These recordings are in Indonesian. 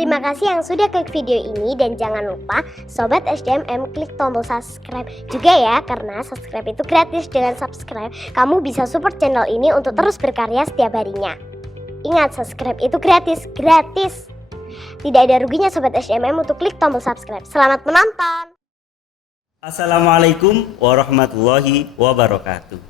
Terima kasih yang sudah klik video ini dan jangan lupa Sobat SDMM klik tombol subscribe juga ya, karena subscribe itu gratis. Dengan subscribe kamu bisa support channel ini untuk terus berkarya setiap harinya. Ingat, subscribe itu gratis. Tidak ada ruginya Sobat SDMM untuk klik tombol subscribe. Selamat menonton. Assalamualaikum warahmatullahi wabarakatuh.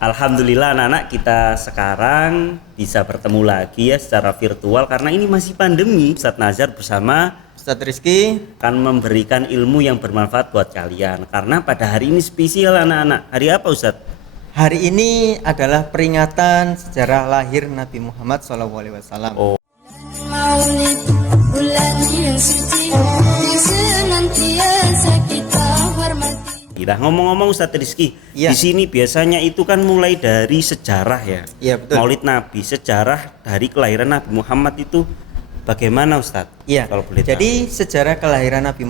Alhamdulillah anak-anak, kita sekarang bisa bertemu lagi ya secara virtual karena ini masih pandemi. Ustadz Nazar bersama Ustadz Rizky akan memberikan ilmu yang bermanfaat buat kalian. Karena pada hari ini spesial anak-anak. Hari apa Ustadz? hari ini adalah peringatan sejarah lahir Nabi Muhammad SAW. Oh. Maulid bulan yang suci yang senantiasa kita hormati. Nah, ngomong-ngomong Ustadz Rizky, Ya. di sini biasanya itu kan mulai dari sejarah ya. Iya, betul. Maulid Nabi, sejarah dari kelahiran Nabi Muhammad itu bagaimana Ustadz? Iya. Kalau boleh Jadi sejarah kelahiran Nabi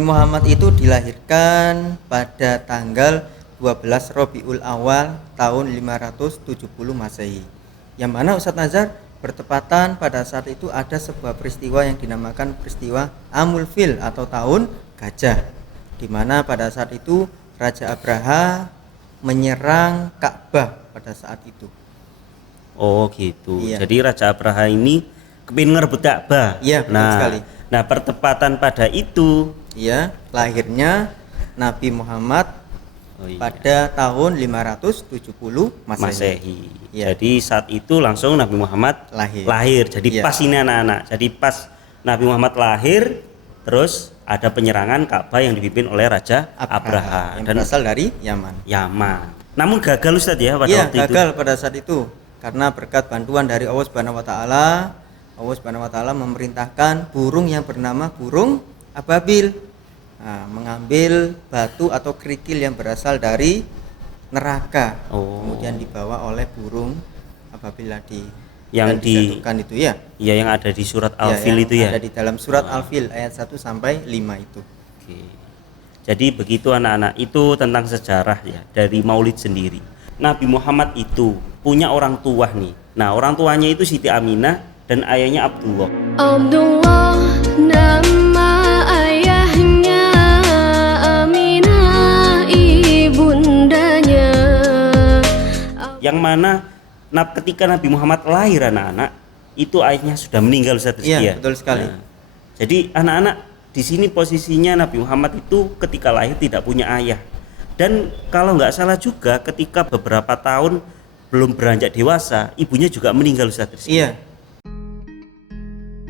Muhammad itu dilahirkan pada tanggal 12 Rabiul Awal tahun 570 Masehi. Yang mana Ustadz Nazar bertepatan pada saat itu ada sebuah peristiwa yang dinamakan peristiwa Amul Fil atau tahun gajah, di mana pada saat itu Raja Abraha menyerang Ka'bah pada saat itu. Oh gitu. Iya. Jadi Raja Abraha ini kepingin ngerebut Ka'bah. Iya, betul sekali. Nah, pertepatan pada itu Ya, lahirnya Nabi Muhammad pada tahun 570 Masehi. Masehi. Iya. Jadi saat itu langsung Nabi Muhammad lahir. Jadi Iya. pas ini anak-anak. Jadi pas Nabi Muhammad lahir, terus ada penyerangan Ka'bah yang dipimpin oleh Raja Abraha yang dan berasal dari Yaman. Namun gagal Ustadz ya pada Iya, waktu itu. gagal pada saat itu karena berkat bantuan dari Allah Subhanahu wa taala. Allah Subhanahu wa taala memerintahkan burung yang bernama burung ababil mengambil batu atau kerikil yang berasal dari neraka. Kemudian dibawa oleh burung ababil tadi. Yang disatukan itu ya. Iya, yang ada di surat Ya, Al-Fil yang itu ya. ada di dalam surat Al-Fil ayat 1 sampai 5 itu. Oke. Jadi begitu anak-anak, itu tentang sejarah ya dari Maulid sendiri. Nabi Muhammad itu punya orang tua nih. Nah, orang tuanya itu Siti Aminah dan ayahnya Abdullah. Abdullah nama ayahnya, Aminah ibundanya. Yang mana ketika Nabi Muhammad lahir anak-anak, itu ayahnya sudah meninggal Ustaz Rizky Iya, ya. betul sekali. Nah, jadi anak-anak di sini posisinya Nabi Muhammad itu ketika lahir tidak punya ayah. Dan kalau nggak salah juga ketika beberapa tahun belum beranjak dewasa, ibunya juga meninggal Ustaz Rizky. Iya.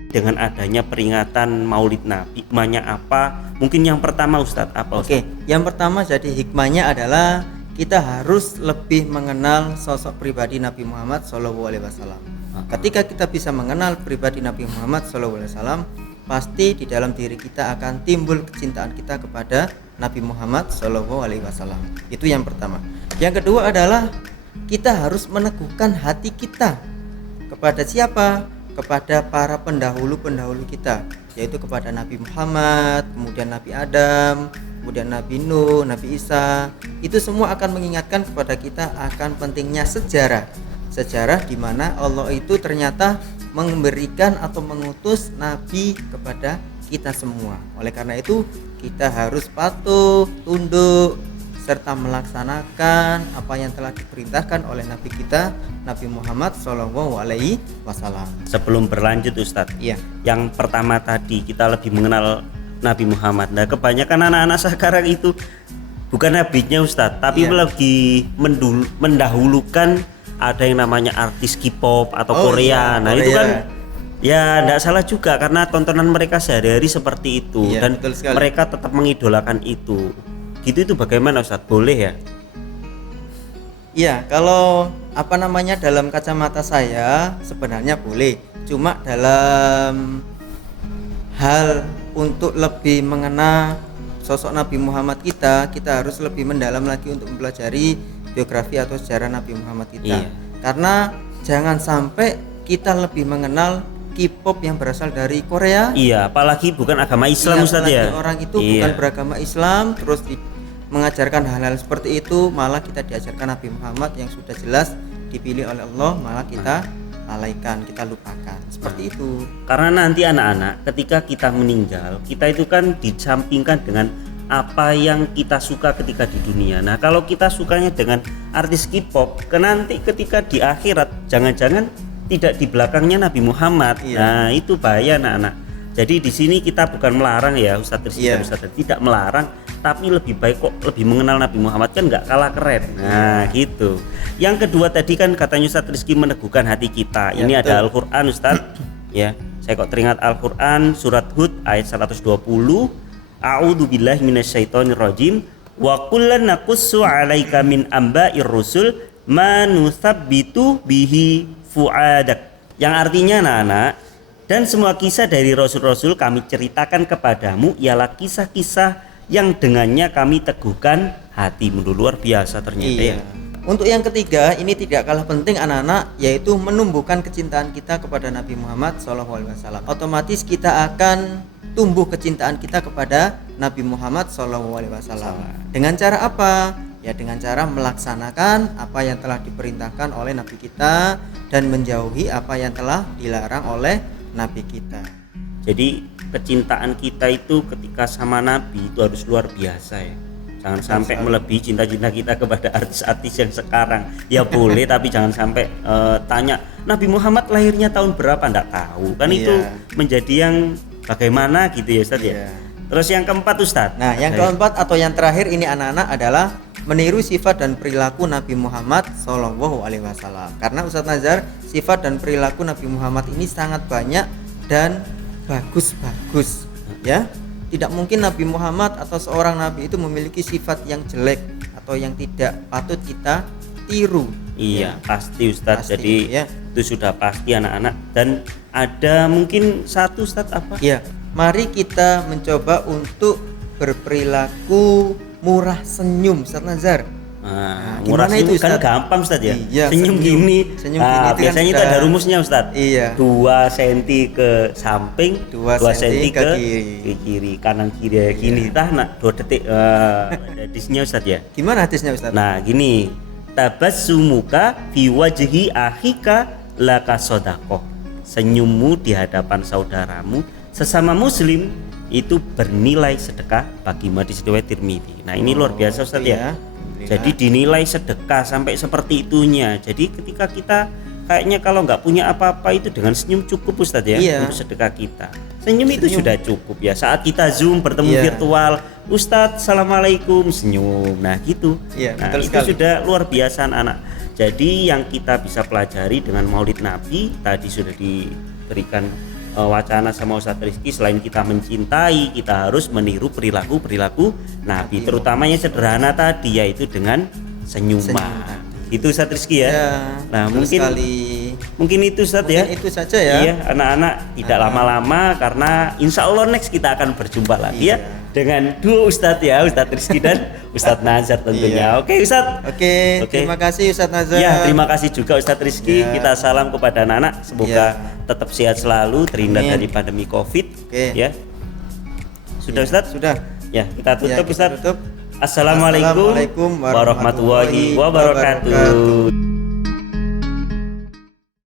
Dengan adanya peringatan Maulid Nabi, hikmahnya apa? Mungkin yang pertama Ustadz, apa Oke, Ustadz? yang pertama jadi hikmahnya adalah kita harus lebih mengenal sosok pribadi Nabi Muhammad SAW. Ketika kita bisa mengenal pribadi Nabi Muhammad SAW, pasti di dalam diri kita akan timbul kecintaan kita kepada Nabi Muhammad SAW. Itu yang pertama. Yang kedua adalah kita harus meneguhkan hati kita kepada siapa? Kepada para pendahulu-pendahulu kita, yaitu kepada Nabi Muhammad, kemudian Nabi Adam, kemudian Nabi Nuh, Nabi Isa. Itu semua akan mengingatkan kepada kita akan pentingnya sejarah di mana Allah itu ternyata memberikan atau mengutus Nabi kepada kita semua. Oleh karena itu kita harus patuh, tunduk, serta melaksanakan apa yang telah diperintahkan oleh Nabi kita Nabi Muhammad SAW. Sebelum berlanjut Ustadz, Iya. yang pertama tadi kita lebih mengenal Nabi Muhammad. Nah, kebanyakan anak-anak sekarang itu bukan nabinya Ustadz, tapi Iya. lagi mendahulukan ada yang namanya artis K-pop atau Korea. Iya, Nah, Korea. itu kan ya enggak salah juga karena tontonan mereka sehari-hari seperti itu. Iya, Dan betul sekali. mereka tetap mengidolakan itu. Gitu itu bagaimana Ustadz? Boleh ya? Iya, kalau dalam kacamata saya sebenarnya boleh. Cuma dalam hal untuk lebih mengenal sosok Nabi Muhammad kita harus lebih mendalam lagi untuk mempelajari biografi atau sejarah Nabi Muhammad kita. Iya. Karena jangan sampai kita lebih mengenal K-pop yang berasal dari Korea. Iya, apalagi bukan agama Islam Ustadz apalagi ya. orang itu Iya. bukan beragama Islam terus mengajarkan hal-hal seperti itu, malah kita diajarkan Nabi Muhammad yang sudah jelas dipilih oleh Allah, malah kita lalaikan, kita lupakan. Seperti itu. Karena nanti anak-anak ketika kita meninggal, kita itu kan disampingkan dengan apa yang kita suka ketika di dunia. Nah, kalau kita sukanya dengan artis K-pop, nanti ketika di akhirat jangan-jangan tidak di belakangnya Nabi Muhammad. Iya. Nah, itu bahaya anak-anak. Jadi di sini kita bukan melarang ya Ustadz Rizky Iya. dan Ustadz, tidak melarang, tapi lebih baik kok lebih mengenal Nabi Muhammad, kan nggak kalah keren. Nah, gitu. Yang kedua tadi kan katanya Ustadz Rizky meneguhkan hati kita. Ya, Ini betul. ada Al-Qur'an Ustadz. Ya, saya kok teringat Al-Qur'an surat Hud ayat 120. A'udzu billahi minasyaitonir rajim. Wa kullan naqussu 'alaika min amba'ir rusul ma nusabbitu bihi fu'adak. Yang artinya anak-anak, dan semua kisah dari rasul-rasul kami ceritakan kepadamu ialah kisah-kisah yang dengannya kami teguhkan hatimu. Luar biasa ternyata ya. Untuk yang ketiga, ini tidak kalah penting anak-anak, yaitu menumbuhkan kecintaan kita kepada Nabi Muhammad SAW. Otomatis kita akan tumbuh kecintaan kita kepada Nabi Muhammad SAW. Dengan cara apa? Ya dengan cara melaksanakan apa yang telah diperintahkan oleh Nabi kita dan menjauhi apa yang telah dilarang oleh Nabi kita. Jadi kecintaan kita itu ketika sama Nabi itu harus luar biasa ya. Jangan sampai melebihi cinta-cinta kita kepada artis-artis yang sekarang. Ya boleh tapi jangan sampai tanya Nabi Muhammad lahirnya tahun berapa, enggak tahu. Kan Iya. itu menjadi yang bagaimana gitu ya Ustadz ya. Iya. Terus yang keempat Ustadz. Nah, yang keempat atau yang terakhir ini anak-anak adalah meniru sifat dan perilaku Nabi Muhammad SAW. Karena Ustadz Nazar, sifat dan perilaku Nabi Muhammad ini sangat banyak dan bagus-bagus, ya. Tidak mungkin Nabi Muhammad atau seorang nabi itu memiliki sifat yang jelek atau yang tidak patut kita tiru. Iya, pasti Ustadz. Pasti, Jadi ya. itu sudah pasti anak-anak. Dan ada mungkin satu Ustadz apa? Ya, mari kita mencoba untuk berperilaku murah senyum, Ustadz Nazar. Nah, Nah, murah gimana itu, senyum kan Ustadz? gampang Ustadz ya. Iya, senyum senyum. gini. Senyum Nah, gini itu kan biasanya itu sudah- ada rumusnya Ustadz. Iya. 2 senti ke samping, 2 2 senti senti ke ke kiri. kiri, kanan kiri ya gini. Tah nak 2 detik. Hadisnya Ustadz ya. Gimana hadisnya Ustadz? Nah, gini. Tabassumuka fi wajhi akhika laka sodaqoh. Senyummu di hadapan saudaramu sesama muslim itu bernilai sedekah bagi hadis riwayat Tirmidzi. Nah, ini luar biasa Ustadz itu ya. ya. Jadi dinilai sedekah sampai seperti itunya. Jadi ketika kita kayaknya kalau nggak punya apa-apa itu dengan senyum cukup Ustadz ya, Iya. untuk sedekah kita. Senyum itu Senyum. sudah cukup ya. Saat kita Zoom bertemu Iya. virtual, Ustadz assalamualaikum, senyum. Nah gitu. Iya, Nah betul itu sekali. sudah luar biasa anak. Jadi yang kita bisa pelajari dengan Maulid Nabi tadi sudah diberikan wacana sama Ustadz Rizky. Selain kita mencintai, kita harus meniru perilaku Nabi, terutama yang sederhana tadi yaitu dengan senyuman. Senyum. Itu Ustadz Rizky ya. Ya, Nah betul mungkin sekali. mungkin itu Ustadz ya. Mungkin itu saja ya. Iya anak-anak tidak lama-lama karena insya Allah next kita akan berjumpa lagi Iya. ya dengan dua Ustadz ya, Ustadz Rizky dan Ustadz Nazar tentunya. Iya. Oke Ustadz. Oke, Oke. terima kasih Ustadz Nazar. Ya, terima kasih juga Ustadz Rizky. Ya. Kita salam kepada anak-anak. Semoga tetap sehat selalu, terhindar Amin. dari pandemi Covid. Oke. Ya. Sudah Ustadz? Sudah. Ya, kita tutup Ya, kita Ustadz. tutup. Assalamualaikum Assalamualaikum warahmatullahi warahmatullahi wabarakatuh. wabarakatuh.